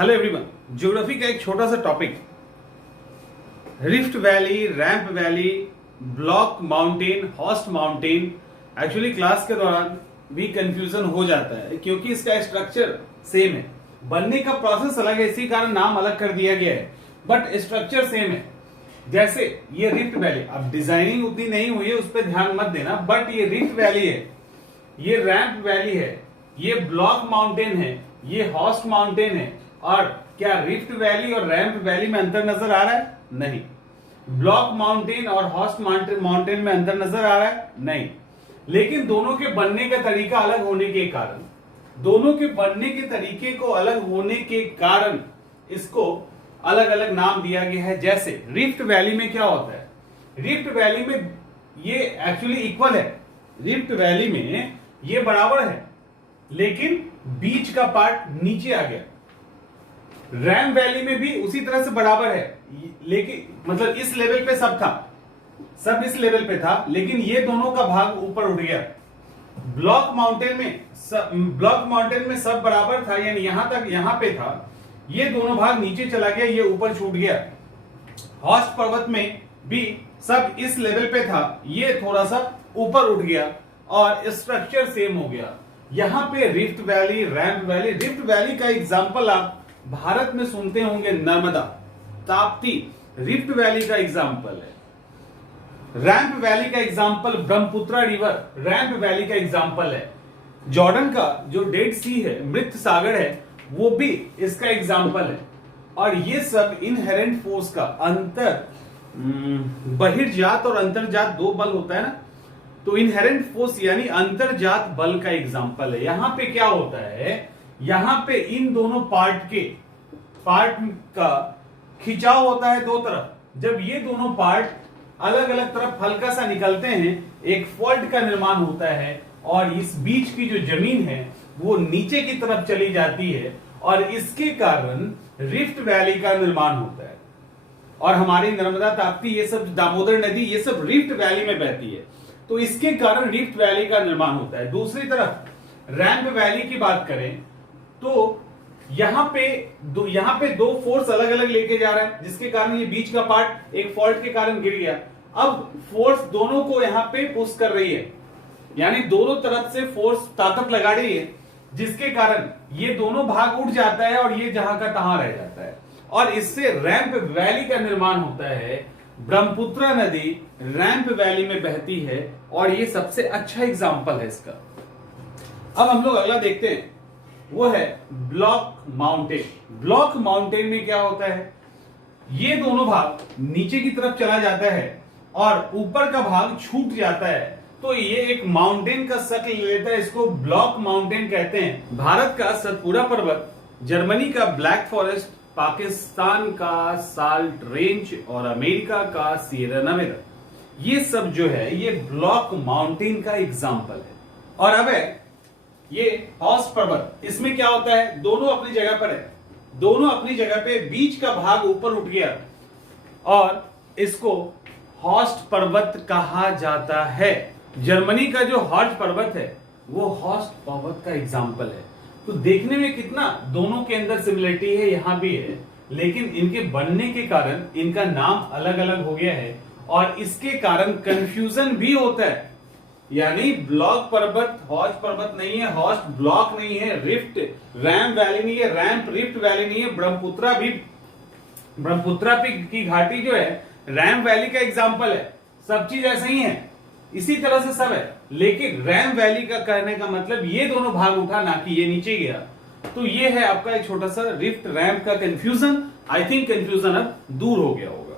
Hello everyone, geography का एक छोटा सा topic, rift valley, ramp valley, block mountain, host mountain. Actually class के दौरान भी कंफ्यूजन हो जाता है क्योंकि इसका स्ट्रक्चर सेम है, बनने का प्रोसेस अलग है, इसी कारण नाम अलग कर दिया गया है, बट स्ट्रक्चर सेम है। जैसे ये रिफ्ट वैली, अब डिजाइनिंग उतनी नहीं हुई है, उस पर ध्यान मत देना, बट ये रिफ्ट वैली है, ये रैंप वैली है, ये ब्लॉक माउंटेन है, ये हॉस्ट माउंटेन है। और क्या रिफ्ट वैली और रैंप वैली में अंतर नजर आ रहा है? नहीं। ब्लॉक माउंटेन और हॉस्ट माउंटेन में अंतर नजर आ रहा है? नहीं। लेकिन दोनों के बनने का तरीका अलग होने के कारण, दोनों के बनने के तरीके को अलग होने के कारण इसको अलग अलग नाम दिया गया है। जैसे रिफ्ट वैली में क्या होता है, रिफ्ट वैली में ये एक्चुअली इक्वल है, रिफ्ट वैली में ये बराबर है, लेकिन बीच का पार्ट नीचे आ गया। रैंप वैली में भी उसी तरह से बराबर है, लेकिन मतलब इस लेवल पे सब था, सब इस लेवल पे था, लेकिन ये दोनों का भाग ऊपर उठ गया। ब्लॉक माउंटेन में सब बराबर था, यानी यहां तक यहां पे था, ये दोनों भाग नीचे चला गया, ये ऊपर छूट गया। हॉस्ट पर्वत में भी सब इस लेवल पे था, ये थोड़ा सा ऊपर उठ गया और स्ट्रक्चर सेम हो गया। यहां पे rift valley, ramp valley, rift valley का एग्जांपल आप भारत में सुनते होंगे, नर्मदा, ताप्ती, रिफ्ट वैली का एग्जांपल है। रैंप वैली का example Brahmaputra river, ramp valley का एग्जांपल है। जॉर्डन का जो डेड सी है, मृत सागर है, वो भी इसका एग्जांपल है। और ये सब इनहेरेंट फोर्स का अंतर, बहिर्जात और अंतर्जात दो बल होता है ना, तो इनहेरेंट फोर्स यानी अंतर्जात बल का एग्जांपल है। यहां पे क्या होता है, यहां पे इन दोनों पार्ट का खिंचाव होता है दो तरफ। जब ये दोनों पार्ट अलग अलग तरफ हल्का सा निकलते हैं, एक फॉल्ट का निर्माण होता है और इस बीच की जो जमीन है वो नीचे की तरफ चली जाती है और इसके कारण रिफ्ट वैली का निर्माण होता है। और हमारी नर्मदा, ताप्ती, ये सब दामोदर नदी, ये सब रिफ्ट वैली में बहती है, तो इसके कारण रिफ्ट वैली का निर्माण होता है। दूसरी तरफ रैंप वैली की बात करें तो यहां पे दो फोर्स अलग अलग लेके जा रहा है, जिसके कारण ये बीच का पार्ट एक फॉल्ट के कारण गिर गया। अब फोर्स दोनों को यहां पे पुश कर रही है, यानी दोनों तरफ से फोर्स ताकत लगा रही है, जिसके कारण ये दोनों भाग उठ जाता है और ये जहां का तहां रह जाता है। और इससे रैंप वैली का निर्माण होता है। ब्रह्मपुत्र नदी रैंप वैली में बहती है और ये सबसे अच्छा एग्जाम्पल है इसका। अब हम लोग अगला देखते हैं, वो है ब्लॉक माउंटेन। ब्लॉक माउंटेन में क्या होता है, ये दोनों भाग नीचे की तरफ चला जाता है और ऊपर का भाग छूट जाता है, तो ये एक माउंटेन का शक्ल लेता है, इसको ब्लॉक माउंटेन कहते हैं। भारत का सतपुड़ा पर्वत, जर्मनी का ब्लैक फॉरेस्ट, पाकिस्तान का साल्ट रेंज और अमेरिका का सियरा नेवादा, ये सब जो है ये ब्लॉक माउंटेन का एग्जाम्पल है। और अब है ये हॉस्ट पर्वत, इसमें क्या होता है, दोनों अपनी जगह पर है, दोनों अपनी जगह पे, बीच का भाग ऊपर उठ गया और इसको हॉस्ट पर्वत कहा जाता है। जर्मनी का जो हॉस्ट पर्वत है वो हॉस्ट पर्वत का एग्जाम्पल है। तो देखने में कितना दोनों के अंदर सिमिलरिटी है, यहां भी है, लेकिन इनके बनने के कारण इनका नाम अलग अलग हो गया है और इसके कारण कंफ्यूजन भी होता है। यानी ब्लॉक पर्वत हॉस्ट पर्वत नहीं है, हॉस्ट ब्लॉक नहीं है, रिफ्ट रैंप वैली नहीं है, रैंप रिफ्ट वैली नहीं है, ब्रह्मपुत्र की घाटी जो है रैंप वैली का एग्जाम्पल है। सब चीज ऐसे ही है, इसी तरह से सब है, लेकिन रैंप वैली का कहने का मतलब ये दोनों भाग उठा, ना कि ये नीचे गया। तो ये है आपका एक छोटा सा रिफ्ट रैंप का कंफ्यूजन। आई थिंक कंफ्यूजन अब दूर हो गया होगा।